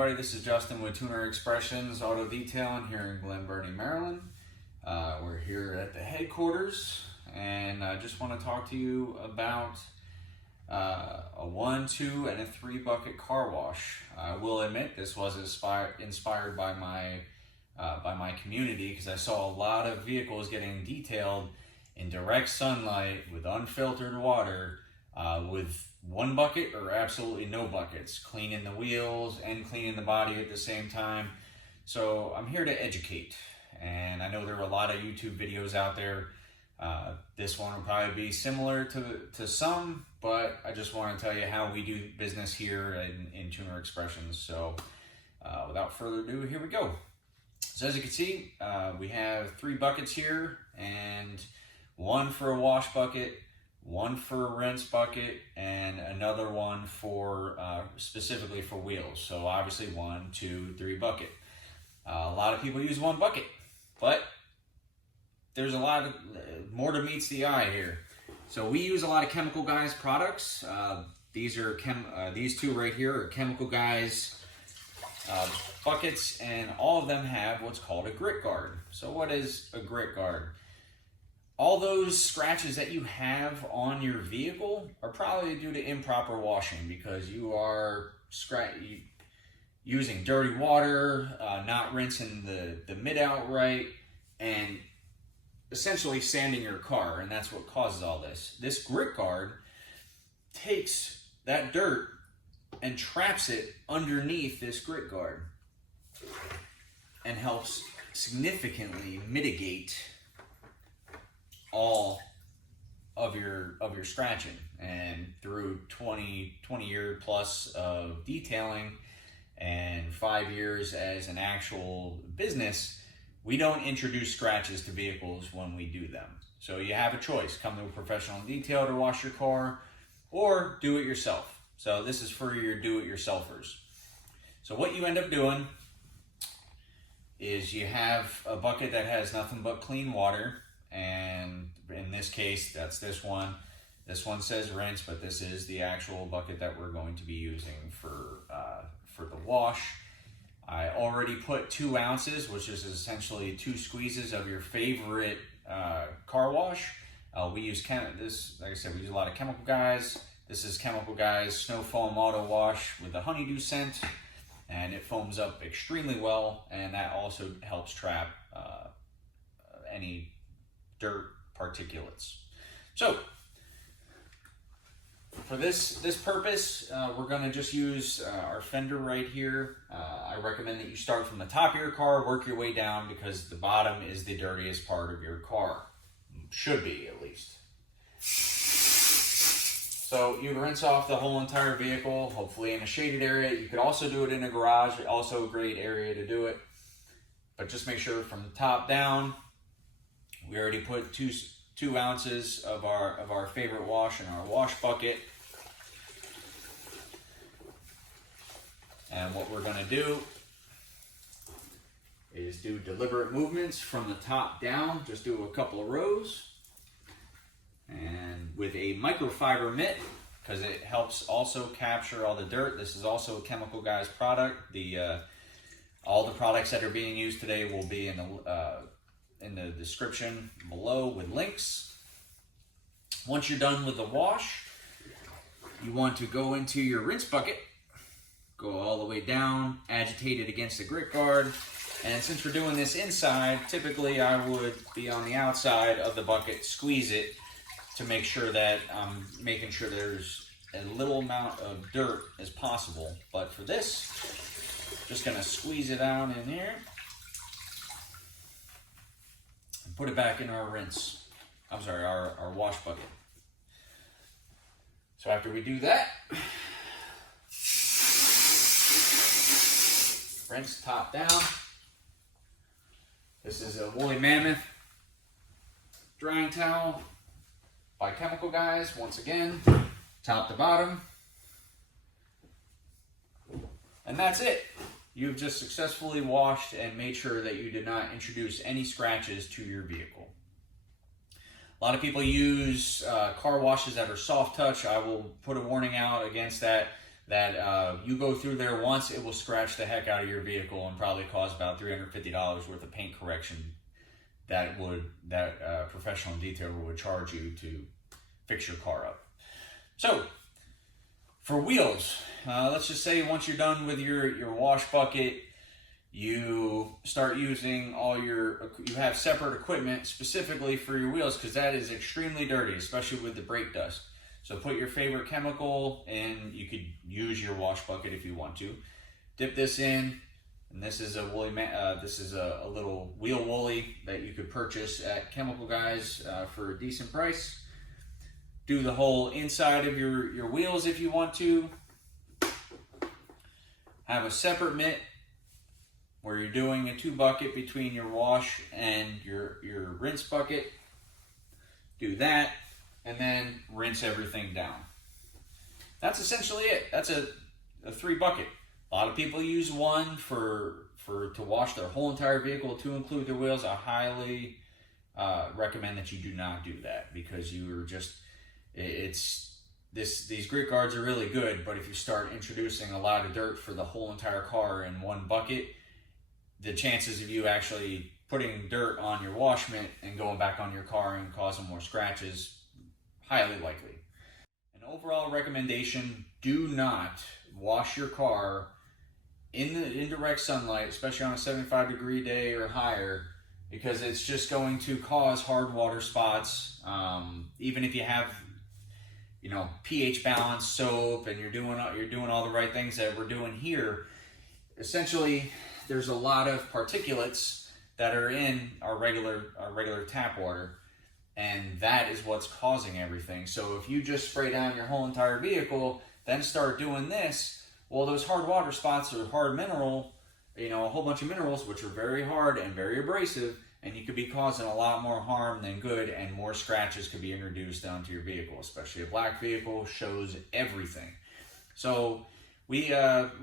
everybody, this is Justin with Tuner Expressions Auto Detailing here in Glen Burnie, Maryland. We're here at the headquarters, and I just want to talk to you about a 1, 2, and a 3 bucket car wash. I will admit this was inspired by my community, because I saw a lot of vehicles getting detailed in direct sunlight with unfiltered water with 1 bucket or absolutely no buckets, cleaning the wheels and cleaning the body at the same time. So I'm here to educate, and I know there are a lot of YouTube videos out there. This one will probably be similar to some, but I just want to tell you how we do business here in Tuner Expressions. So without further ado, here we go. So as you can see, we have 3 buckets here, and 1 for a wash bucket, 1 for a rinse bucket, and another one for specifically for wheels. So obviously 1, 2, 3 bucket. A lot of people use 1 bucket, but there's a lot of more to meets the eye here. So we use a lot of Chemical Guys products. These two right here are Chemical Guys buckets, and all of them have what's called a grit guard. So what is a grit guard? All those scratches that you have on your vehicle are probably due to improper washing, because you are using dirty water, not rinsing the mid out right, and essentially sanding your car, and that's what causes all this. This grit guard takes that dirt and traps it underneath this grit guard and helps significantly mitigate all of your scratching. And through 20 year plus of detailing and 5 years as an actual business, we don't introduce scratches to vehicles when we do them. So you have a choice: come to a professional detailer to wash your car, or do it yourself. So this is for your do-it-yourselfers. So what you end up doing is you have a bucket that has nothing but clean water, and in this case, that's this one. This one says rinse, but this is the actual bucket that we're going to be using for the wash. I already put 2 ounces, which is essentially 2 squeezes of your favorite car wash. We use this, like I said, we use a lot of Chemical Guys. This is Chemical Guys Snow Foam Auto Wash with a honeydew scent, and it foams up extremely well, and that also helps trap any dirt particulates. So for this purpose, we're going to just use our fender right here. I recommend that you start from the top of your car, work your way down, because the bottom is the dirtiest part of your car. Should be, at least. So you rinse off the whole entire vehicle, hopefully in a shaded area. You could also do it in a garage, also a great area to do it. But just make sure from the top down. We already put 2 ounces of our favorite wash in our wash bucket. And what we're going to do is do deliberate movements from the top down. Just do a couple of rows. And with a microfiber mitt, because it helps also capture all the dirt. This is also a Chemical Guys product. All the products that are being used today will be in the description below with links. Once you're done with the wash, you want to go into your rinse bucket, go all the way down, agitate it against the grit guard. And since we're doing this inside, typically I would be on the outside of the bucket, squeeze it to make sure that I'm making sure there's a little amount of dirt as possible. But for this, just gonna squeeze it down in here and put it back in our our wash bucket. So after we do that, rinse top down. This is a Woolly Mammoth drying towel by Chemical Guys, once again, top to bottom. And that's it. You've just successfully washed and made sure that you did not introduce any scratches to your vehicle. A lot of people use car washes that are soft touch. I will put a warning out against that. that you go through there once, it will scratch the heck out of your vehicle and probably cause about $350 worth of paint correction that professional detailer would charge you to fix your car up. So for wheels, let's just say once you're done with your wash bucket, you start using you have separate equipment specifically for your wheels, because that is extremely dirty, especially with the brake dust. So put your favorite chemical in. You could use your wash bucket if you want to. Dip this in, and this is a woolly. This is a little wheel woolly that you could purchase at Chemical Guys for a decent price. Do the whole inside of your wheels if you want to. Have a separate mitt where you're doing a 2-bucket between your wash and your rinse bucket. Do that, and then rinse everything down. That's essentially it. That's a 3-bucket. A lot of people use one to wash their whole entire vehicle, to include their wheels. I highly recommend that you do not do that, because these grit guards are really good, but if you start introducing a lot of dirt for the whole entire car in one bucket, the chances of you actually putting dirt on your wash mitt and going back on your car and causing more scratches, highly likely. An overall recommendation: do not wash your car in the indirect sunlight, especially on a 75-degree day or higher, because it's just going to cause hard water spots. Even if you have pH balanced soap and you're doing all the right things that we're doing here, essentially there's a lot of particulates that are in our regular tap water, and that is what's causing everything. So if you just spray down your whole entire vehicle, then start doing this, well, those hard water spots are hard mineral, a whole bunch of minerals, which are very hard and very abrasive, and you could be causing a lot more harm than good, and more scratches could be introduced onto your vehicle. Especially a black vehicle shows everything. So we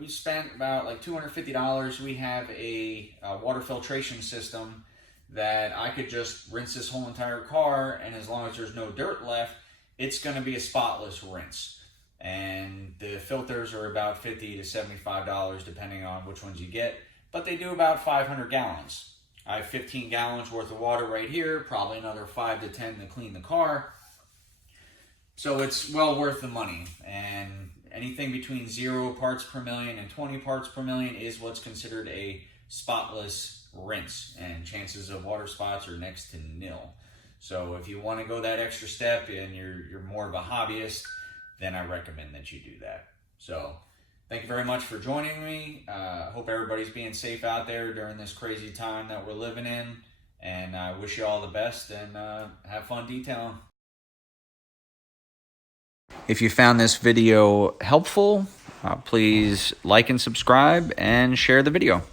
spent about like $250. We have a water filtration system that I could just rinse this whole entire car, and as long as there's no dirt left, it's going to be a spotless rinse. And the filters are about $50 to $75 depending on which ones you get, but they do about 500 gallons. I have 15 gallons worth of water right here, probably another 5 to 10 to clean the car. So it's well worth the money. And anything between 0 parts per million and 20 parts per million is what's considered a spotless rinse, and chances of water spots are next to nil. So if you want to go that extra step and you're more of a hobbyist, then I recommend that you do that. So thank you very much for joining me. Hope everybody's being safe out there during this crazy time that we're living in, and I wish you all the best, and have fun detailing. If you found this video helpful, please like and subscribe and share the video.